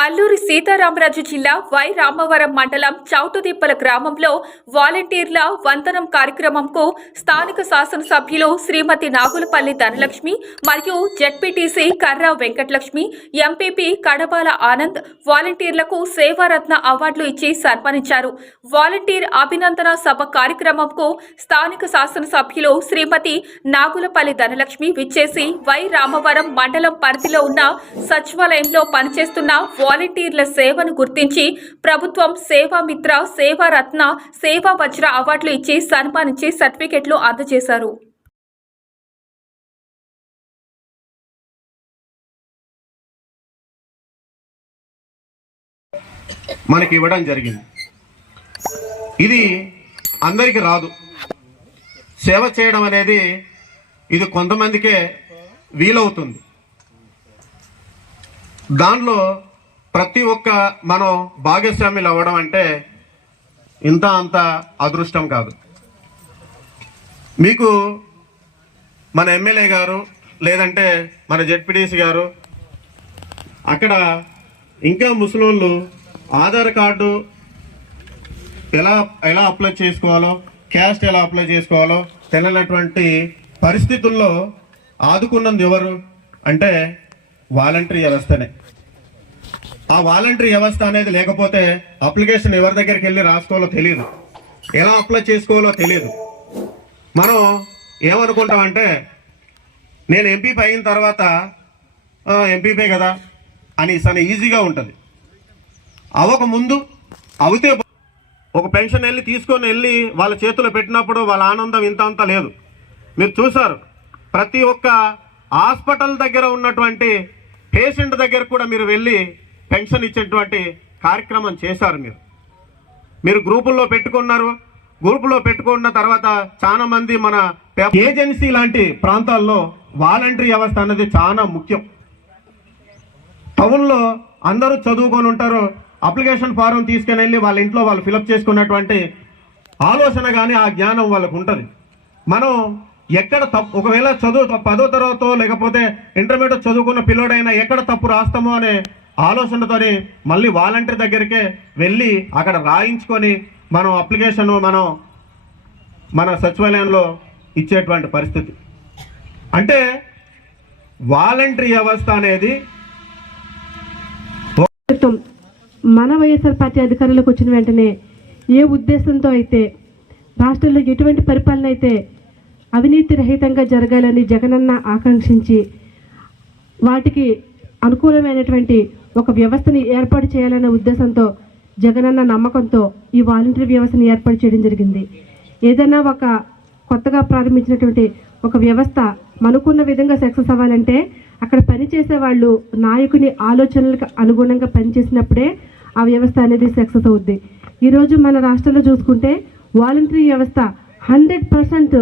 అల్లూరి సీతారామరాజు జిల్లా వై రామవరం మండలం చౌటుదిప్పల గ్రామంలో వాలంటీర్ల వందనం కార్యక్రమంకు స్థానిక శాసనసభ్యులు శ్రీమతి నాగులపల్లి ధనలక్ష్మి మరియు జెడ్పీటీసీ కర్రా వెంకటలక్ష్మి ఎంపీపీ కడబాల ఆనంద్ వాలంటీర్లకు సేవారత్న అవార్డులు ఇచ్చి సన్మానించారు. వాలంటీర్ అభినందన సభ కార్యక్రమంకు స్థానిక శాసనసభ్యులు శ్రీమతి నాగులపల్లి ధనలక్ష్మి విచ్చేసి వై రామవరం మండలం పరిధిలో ఉన్న సచివాలయంలో పనిచేస్తున్న వాలంటీర్ల సేవను గుర్తించి ప్రభుత్వం సేవామిత్ర సేవారత్న సేవా వజ్ర అవార్డులు ఇచ్చి సన్మానించి సర్టిఫికెట్లు అందజేశారు. మనకి ఇవ్వడం జరిగింది. ఇది అందరికీ రాదు. సేవ చేయడం అనేది ఇది కొంతమందికే వీలవుతుంది. దానిలో ప్రతి ఒక్క మనం భాగస్వాములు అవ్వడం అంటే ఇంత అంత అదృష్టం కాదు. మీకు మన ఎమ్మెల్యే గారు లేదంటే మన జెడ్పీటీసీ గారు అక్కడ ఇంకా ముసలోళ్ళు ఆధార్ కార్డు ఎలా ఎలా అప్లై చేసుకోవాలో క్యాస్ట్ ఎలా అప్లై చేసుకోవాలో తెలియనటువంటి పరిస్థితుల్లో ఆదుకున్నది ఎవరు అంటే వాలంటరీ వ్యవస్థనే. ఆ వాలంటరీ వ్యవస్థ అనేది లేకపోతే అప్లికేషన్ ఎవరి దగ్గరికి వెళ్ళి రాసుకోవాలో తెలియదు. ఎలా అప్లై చేసుకోవాలో తెలియదు. మనం ఏమనుకుంటామంటే నేను ఎంపీపీ అయిన తర్వాత ఎంపీపే కదా అని చాలా ఈజీగా ఉంటుంది. అవ్వక ముందు అవుతే ఒక పెన్షన్ వెళ్ళి తీసుకొని వెళ్ళి వాళ్ళ చేతిలో పెట్టినప్పుడు వాళ్ళ ఆనందం ఇంత అంత లేదు. మీరు చూసారు ప్రతి ఒక్క హాస్పిటల్ దగ్గర ఉన్నటువంటి పేషెంట్ దగ్గర కూడా మీరు వెళ్ళి పెన్షన్ ఇచ్చేటువంటి కార్యక్రమం చేశారు మీరు. మీరు గ్రూపుల్లో పెట్టుకున్నారు. గ్రూపులో పెట్టుకున్న తర్వాత చాలా మంది మన ఏజెన్సీ లాంటి ప్రాంతాల్లో వాలంటరీ వ్యవస్థ అనేది చాలా ముఖ్యం. టౌన్లో అందరూ చదువుకొని ఉంటారు. అప్లికేషన్ ఫారం తీసుకుని వెళ్ళి వాళ్ళ ఇంట్లో వాళ్ళు ఫిలప్ చేసుకున్నటువంటి ఆలోచన కానీ ఆ జ్ఞానం వాళ్ళకు ఉంటుంది. మనం ఎక్కడ తప్పు ఒకవేళ చదువు పదో తరగతో లేకపోతే ఇంటర్మీడియట్ చదువుకున్న పిల్లోడైనా ఎక్కడ తప్పు రాస్తామో అనే ఆలోచనతోని మళ్ళీ వాలంటీర్ దగ్గరికే వెళ్ళి అక్కడ రాయించుకొని మనం అప్లికేషన్ మనం మన సచివాలయంలో ఇచ్చేటువంటి పరిస్థితి. అంటే వాలంటరీ వ్యవస్థ అనేది మన వైఎస్ఆర్ పార్టీ అధికారంలోకి వచ్చిన వెంటనే ఏ ఉద్దేశంతో అయితే రాష్ట్రంలో ఎటువంటి పరిపాలన అయితే అవినీతి రహితంగా జరగాలని జగనన్న ఆకాంక్షించి వాటికి అనుకూలమైనటువంటి ఒక వ్యవస్థని ఏర్పాటు చేయాలనే ఉద్దేశంతో జగనన్న నమ్మకంతో ఈ వాలంటరీ వ్యవస్థను ఏర్పాటు చేయడం జరిగింది. ఏదైనా ఒక కొత్తగా ప్రారంభించినటువంటి ఒక వ్యవస్థ మనకున్న విధంగా సక్సెస్ అవ్వాలంటే అక్కడ పనిచేసే వాళ్ళు నాయకుని ఆలోచనలకు అనుగుణంగా పనిచేసినప్పుడే ఆ వ్యవస్థ అనేది సక్సెస్ అవుద్ది. ఈరోజు మన రాష్ట్రంలో చూసుకుంటే వాలంటరీ వ్యవస్థ హండ్రెడ్ పర్సెంట్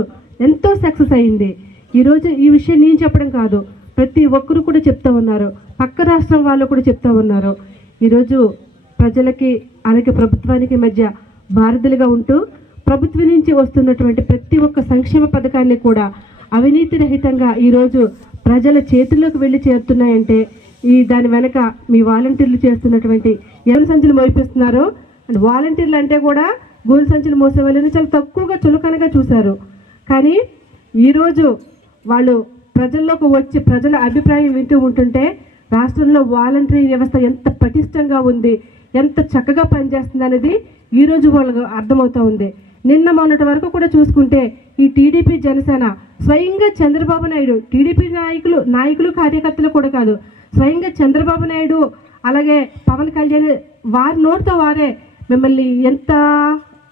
ఎంతో సక్సెస్ అయింది. ఈరోజు ఈ విషయం నేను చెప్పడం కాదు ప్రతి ఒక్కరు కూడా చెప్తా ఉన్నారు. పక్క రాష్ట్రం వాళ్ళు కూడా చెప్తూ ఉన్నారు. ఈరోజు ప్రజలకి అలాగే ప్రభుత్వానికి మధ్య భారతులుగా ఉంటూ ప్రభుత్వం నుంచి వస్తున్నటువంటి ప్రతి ఒక్క సంక్షేమ పథకాన్ని కూడా అవినీతి రహితంగా ఈరోజు ప్రజల చేతుల్లోకి వెళ్ళి చేరుతున్నాయంటే ఈ దాని వెనక మీ వాలంటీర్లు చేస్తున్నటువంటి ఎవరి సంచులు మోపిస్తున్నారో అండ్ వాలంటీర్లు అంటే కూడా గోలు సంచులు మోసే వాళ్ళని చాలా తక్కువగా చులకనగా చూశారు. కానీ ఈరోజు వాళ్ళు ప్రజల్లోకి వచ్చి ప్రజల అభిప్రాయం వింటూ ఉంటుంటే రాష్ట్రంలో వాలంటరీ వ్యవస్థ ఎంత పటిష్టంగా ఉంది ఎంత చక్కగా పనిచేస్తుంది అనేది ఈరోజు వాళ్ళకు అర్థమవుతూ ఉంది. నిన్న మొన్నటి వరకు కూడా చూసుకుంటే ఈ టీడీపీ జనసేన స్వయంగా చంద్రబాబు నాయుడు టీడీపీ నాయకులు నాయకులు కార్యకర్తలు కూడా కాదు స్వయంగా చంద్రబాబు నాయుడు అలాగే పవన్ కళ్యాణ్ వారి నోటితో వారే మిమ్మల్ని ఎంత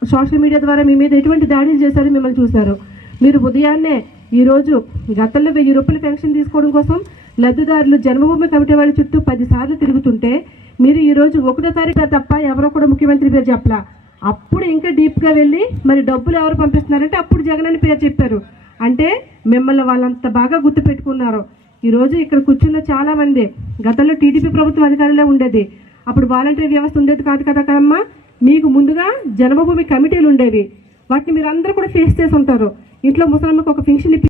సోషల్ మీడియా ద్వారా మీ మీద ఎటువంటి దాడులు చేశారో మిమ్మల్ని చూశారు. మీరు ఉదయాన్నే ఈరోజు గతంలో వెయ్యి రూపాయల పెన్షన్ తీసుకోవడం కోసం లబ్ధిదారులు జన్మభూమి కమిటీ వాళ్ళ చుట్టూ పదిసార్లు తిరుగుతుంటే మీరు ఈరోజు ఒకటో తారీఖు తప్ప ఎవరో కూడా ముఖ్యమంత్రి పేరు చెప్పలా. అప్పుడు ఇంకా డీప్గా వెళ్ళి మరి డబ్బులు ఎవరు పంపిస్తున్నారంటే అప్పుడు జగన్ అని పేరు చెప్పారు. అంటే మిమ్మల్ని వాళ్ళంత బాగా గుర్తుపెట్టుకున్నారు ఈరోజు ఇక్కడ కూర్చున్న చాలామంది గతంలో టీడీపీ ప్రభుత్వం అధికారంలో ఉండేది. అప్పుడు వాలంటరీ వ్యవస్థ ఉండేది కాదు కదా కదమ్మా? మీకు ముందుగా జన్మభూమి కమిటీలు ఉండేవి. వాటిని మీరు అందరూ కూడా ఫేస్ చేసి ఉంటారు. ఇంట్లో ముసలమ్మకు ఒక ఫంక్షన్ ఇప్పి